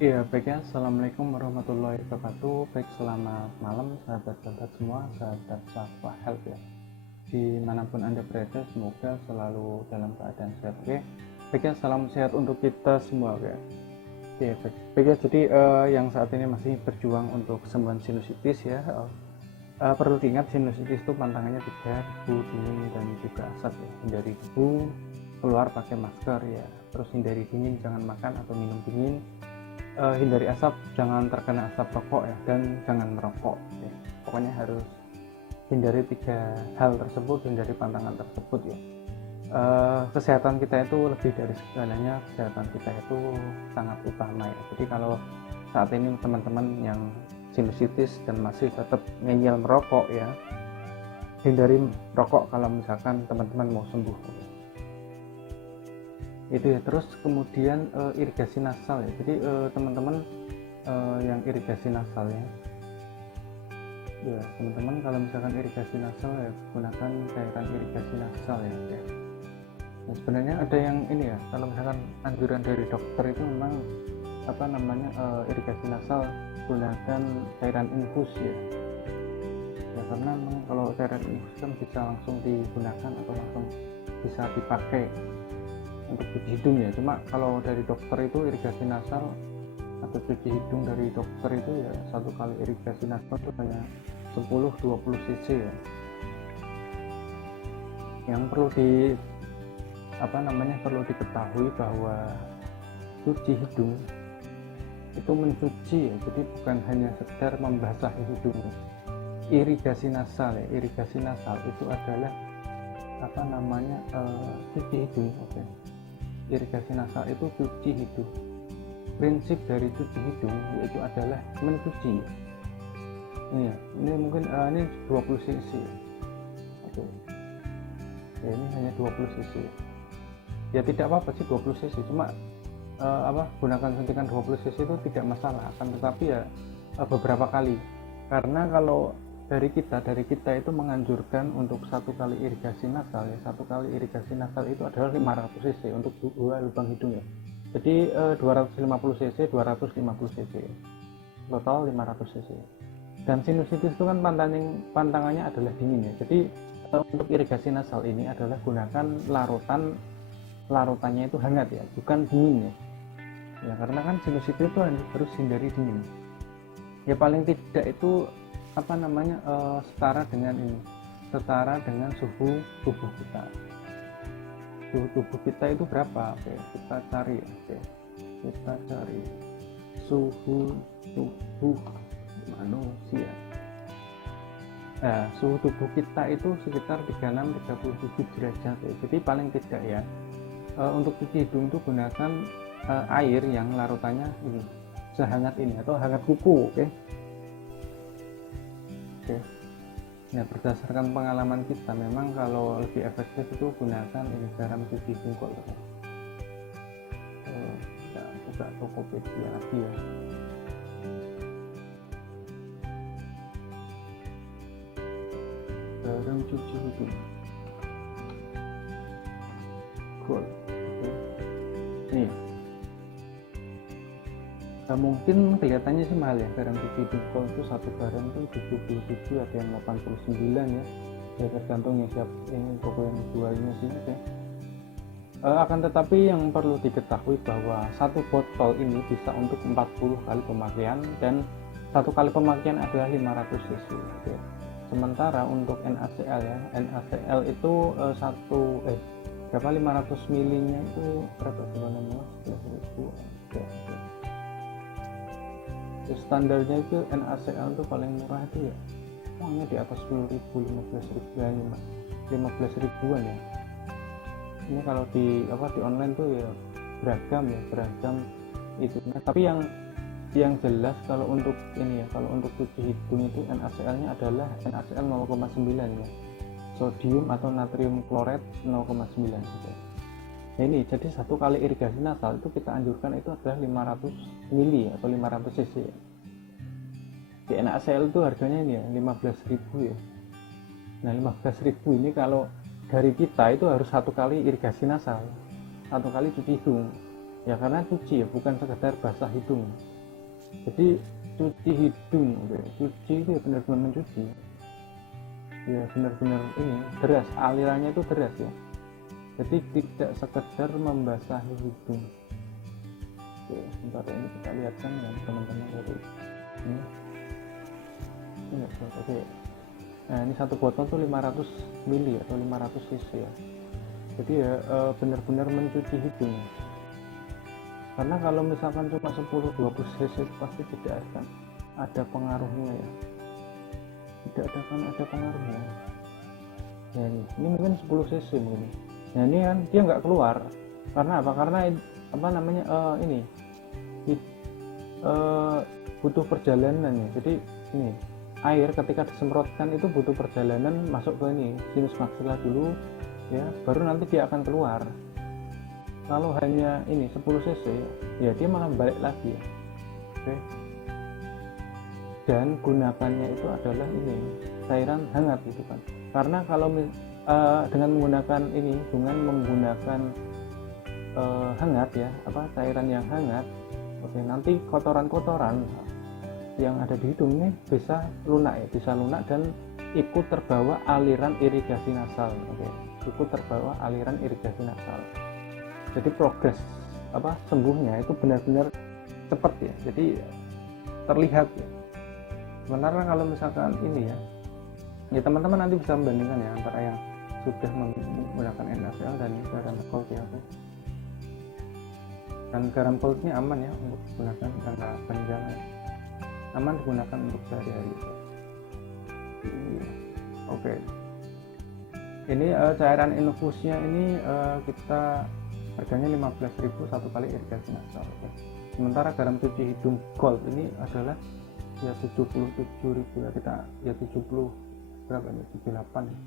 Iya, baik ya. Assalamualaikum warahmatullahi wabarakatuh. Baik, selamat malam sahabat-sahabat semua, sahabat Safa Health ya. Dimanapun Anda berada, semoga selalu dalam keadaan sehat. Oke, baik ya. Salam sehat untuk kita semua ya. Oke, baik. Baik ya. Jadi yang saat ini masih berjuang untuk kesembuhan sinusitis ya. Perlu diingat sinusitis itu pantangannya tiga, debu, dingin, dan juga asap ya. Hindari debu, keluar pakai masker ya. Terus hindari dingin, jangan makan atau minum dingin. Hindari asap, jangan terkena asap rokok ya, dan jangan merokok ya. Pokoknya harus hindari tiga hal tersebut, hindari pantangan tersebut ya. Kesehatan kita itu lebih dari segalanya, kesehatan kita itu sangat utama ya. Jadi kalau saat ini teman-teman yang sinusitis dan masih tetap ngeyel merokok ya, hindari merokok kalau misalkan teman-teman mau sembuh itu ya. Terus kemudian irigasi nasal ya. Jadi teman-teman yang irigasi nasal ya teman-teman, kalau misalkan irigasi nasal ya gunakan cairan irigasi nasal ya. Nah, sebenarnya ada yang ini ya, kalau misalkan anjuran dari dokter itu memang apa namanya, irigasi nasal gunakan cairan infus ya. Ya karena memang kalau cairan infus kan bisa langsung digunakan atau langsung bisa dipakai untuk cuci hidung ya. Cuma kalau dari dokter itu irigasi nasal atau cuci hidung dari dokter itu ya, satu kali irigasi nasal itu hanya 10-20 cc ya. Yang perlu diketahui bahwa cuci hidung itu mencuci ya, jadi bukan hanya sekedar membasahi hidung. Irigasi nasal itu adalah cuci hidung. Oke. Irigasi nasal itu cuci hidung. Prinsip dari cuci hidung yaitu adalah mencuci. Ini mungkin ini 20 cc. Oke. Ya, ini hanya 20 cc. Ya tidak apa-apa sih 20 cc, cuma gunakan suntikan 20 cc itu tidak masalah, akan tetapi ya beberapa kali. Karena kalau dari kita itu menganjurkan untuk satu kali irigasi nasal ya, satu kali irigasi nasal itu adalah 500 cc untuk dua lubang hidung ya. Jadi 250 cc, 250 cc, total 500 cc. Dan sinusitis itu kan pantangannya adalah dingin ya. Jadi untuk irigasi nasal ini adalah gunakan larutannya itu hangat ya, bukan dingin ya. Karena kan sinusitis itu harus hindari dingin. Ya paling tidak itu setara dengan suhu tubuh kita. Suhu tubuh kita itu berapa? Oke, kita cari. Kita cari suhu tubuh manusia. Nah, suhu tubuh kita itu sekitar 36-37 derajat ya. Jadi paling tidak ya, untuk cuci hidung itu gunakan air yang larutannya ini sehangat ini atau hangat kuku. Oke. Nah, berdasarkan pengalaman kita memang kalau lebih efektif itu gunakan ini garam cuci hidung kok. Kita buka Tokopedia lagi ya. Garam cuci hidung Gold. Nih, mungkin kelihatannya sih mahal ya, garam cuci hidung Gold itu satu garam itu 77, ada yang 89 ya. Ya tergantung ya siap ini toko yang jualnya sih ya. Akan tetapi yang perlu diketahui bahwa satu botol ini bisa untuk 40 kali pemakaian, dan satu kali pemakaian adalah 500 cc ya. Sementara untuk NaCl ya, NaCl itu berapa, 500 milinya itu berapa sebenarnya? 11.000 ya. Standarnya itu NaCl itu paling murah itu ya uangnya di atas 10.000, 15.000 ya, 15 ribuan ya. Ini kalau di online tuh ya beragam itu. Nah, tapi yang jelas kalau untuk ini ya, kalau untuk cuci hidung itu NaCl-nya adalah NaCl 0,9 ya. Sodium atau natrium kloret 0,9 saja. Nah, ini jadi satu kali irigasi nasal itu kita anjurkan itu adalah 500 mili atau 500 cc ya. Di NaCl itu harganya ini ya 15.000 ya. Nah, 15.000 ini kalau dari kita itu harus satu kali irigasi nasal, satu kali cuci hidung. Ya karena cuci ya, bukan sekedar basah hidung. Jadi cuci hidung, cuci itu ya benar-benar mencuci. Ya benar-benar ini deras, alirannya itu deras ya. Jadi tidak sekedar membasahi hidung. Oke, sebentar ini kita lihatkan ya teman-teman dari ini. Oke. Nah ini satu botol tuh 500 ml atau 500 cc ya. Jadi ya benar-benar mencuci hidung. Karena kalau misalkan cuma 10-20 cc pasti tidak akan ada pengaruhnya ya. Tidak akan ada pengaruhnya. Ya ini mungkin 10 cc mungkin. Nah ini kan dia nggak keluar. Karena apa? Karena apa namanya ini butuh perjalanan ya. Jadi ini air ketika disemprotkan itu butuh perjalanan masuk ke ini sinus maksila dulu ya, baru nanti dia akan keluar. Kalau hanya ini 10 cc ya dia malah balik lagi ya. Oke. Dan gunakannya itu adalah ini cairan hangat gitu kan. Karena kalau dengan menggunakan ini dengan menggunakan hangat ya, apa cairan yang hangat, oke, nanti kotoran-kotoran yang ada di hidung ini bisa lunak ya, bisa lunak dan ikut terbawa aliran irigasi nasal. Oke, ikut terbawa aliran irigasi nasal. Jadi progres apa sembuhnya itu benar-benar cepat ya, jadi terlihat ya. Sementara kalau misalkan ini ya teman-teman nanti bisa membandingkan ya antara yang sudah menggunakan NaCl dan garam cold ya. Dan garam cold ini aman ya untuk digunakan jangka panjang ya. Aman digunakan untuk sehari-hari. Oke. Ini cairan infusnya ini kita harganya 15.000 satu kali irigasi nasal. Sementara garam cuci hidung gold ini adalah ya 77.000 ya, kita ya 70 berapa ini 78 ya.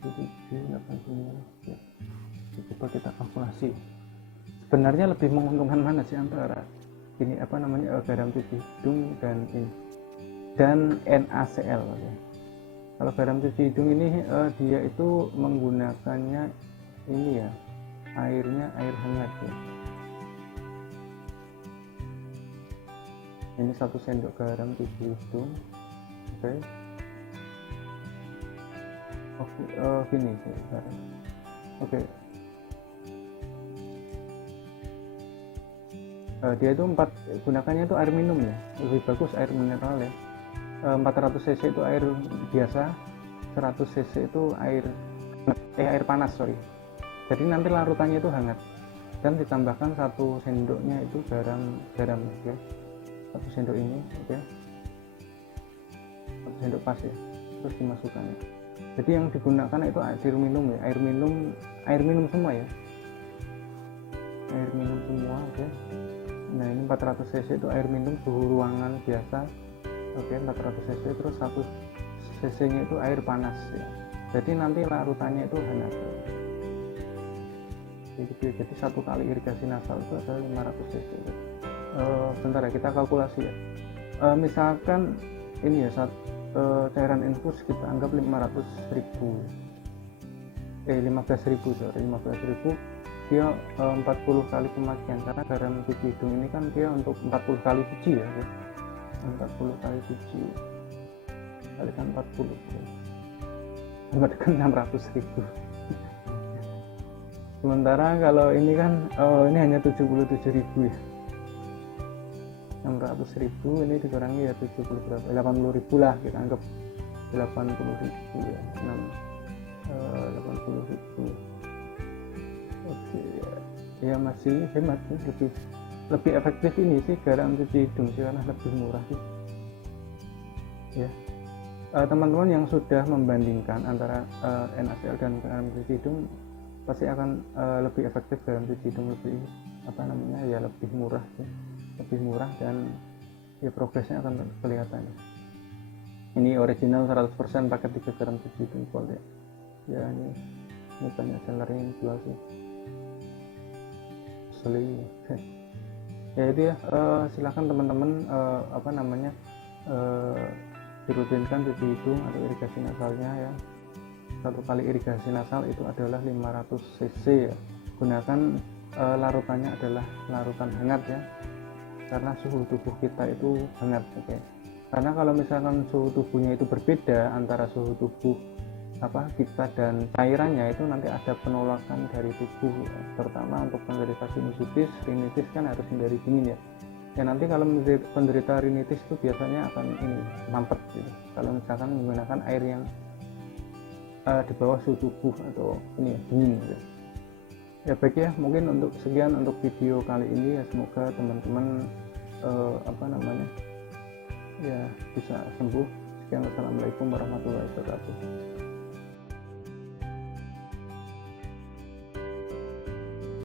77 80 ya. Coba kita kalkulasi. Sebenarnya lebih menguntungkan mana sih antara ini apa namanya garam cuci hidung dan ini dan NaCl ya. Kalau garam cuci hidung ini dia itu menggunakannya ini ya, airnya air hangat ya. Ini 1 sendok garam cuci hidung. Oke. Gini garam. Oke. Dia itu gunakannya itu air minum ya, lebih bagus air mineral ya. 400 cc itu air biasa, 100 cc itu air panas sorry. Jadi nanti larutannya itu hangat dan ditambahkan 1 sendoknya itu garam ya. 1 sendok ini oke. 1 sendok pas ya, terus dimasukkan ya. Jadi yang digunakan itu air minum ya, air minum semua ya, air minum semua oke. Nah ini 400 cc itu air minum suhu ruangan biasa. Oke, 400 cc terus 1 cc nya itu air panas ya. Jadi nanti larutannya itu hangat. Jadi 1 kali irigasi nasal itu adalah 500 cc. Bentar ya kita kalkulasi ya. Misalkan ini ya cairan infus kita anggap 15.000 sorry 15.000 dia 40 kali pemakaian, karena garam cuci hidung ini kan dia untuk 40 kali cuci ya, 40 kali cuci kalikan 40 mendapatkan 600.000. Sementara kalau ini kan ini hanya 77.000 ya, 600.000 ini dikurangi ya 70 berapa 80.000 lah kita anggap 80.000 ya 80.000. Oke ya masih hemat ya, lebih efektif ini sih garam cuci hidung sih karena lebih murah sih ya. Teman-teman yang sudah membandingkan antara NaCl dan garam cuci hidung pasti akan lebih efektif garam cuci hidung, lebih apa namanya ya lebih murah sih, lebih murah dan ya progresnya akan kelihatan. Ini original 100% paket 3 garam cuci hidung gold ya ini banyak sellernya yang jual sih ya itu ya. Silakan teman-teman apa namanya dirutinkan cuci hidung atau irigasi nasalnya ya. satu kali irigasi nasal itu adalah 500 cc ya. Gunakan larutannya adalah larutan hangat ya, karena suhu tubuh kita itu hangat. Oke. Karena kalau misalkan suhu tubuhnya itu berbeda antara suhu tubuh kita dan cairannya, itu nanti ada penolakan dari tubuh ya. Terutama untuk penderita sinusitis, rinitis kan harus hindari dingin ya. Ya nanti kalau penderita rinitis itu biasanya akan mampet gitu kalau misalkan menggunakan air yang di bawah suhu tubuh atau dingin gitu. Ya baik ya, mungkin untuk sekian untuk video kali ini ya, semoga teman-teman ya bisa sembuh. Sekian, wassalamualaikum warahmatullahi wabarakatuh.